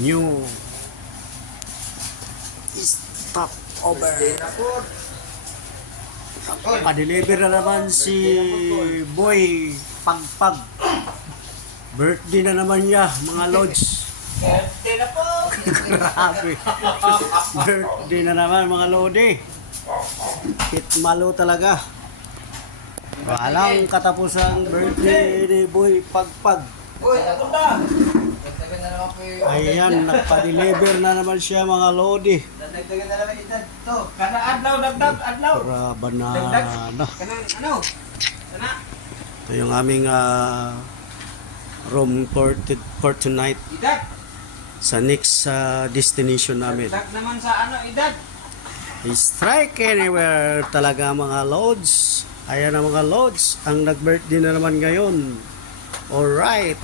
new stop over. Pa-deliver na naman si Boy Pagpag. Birthday na naman niya, mga lods. Birthday na po! Grabe. Birthday na naman, mga lodi. Pitmalo talaga. Walang katapusang birthday ni Boy Pagpag. Uy, ako na! Dagdagan na naman po yung... Ayan, nagpa-deliver na naman siya, mga lodi. Dagdagan na naman edad to. Kana adlaw, dagdag, adlaw. Para banana. Kanang ano? Sana? Ito yung aming room for tonight Edad. sa next destination namin. Dagdag naman sa ano, edad. Strike anywhere talaga, mga lods. Ayan na, mga lods, ang nag-birthday na naman ngayon. Alright.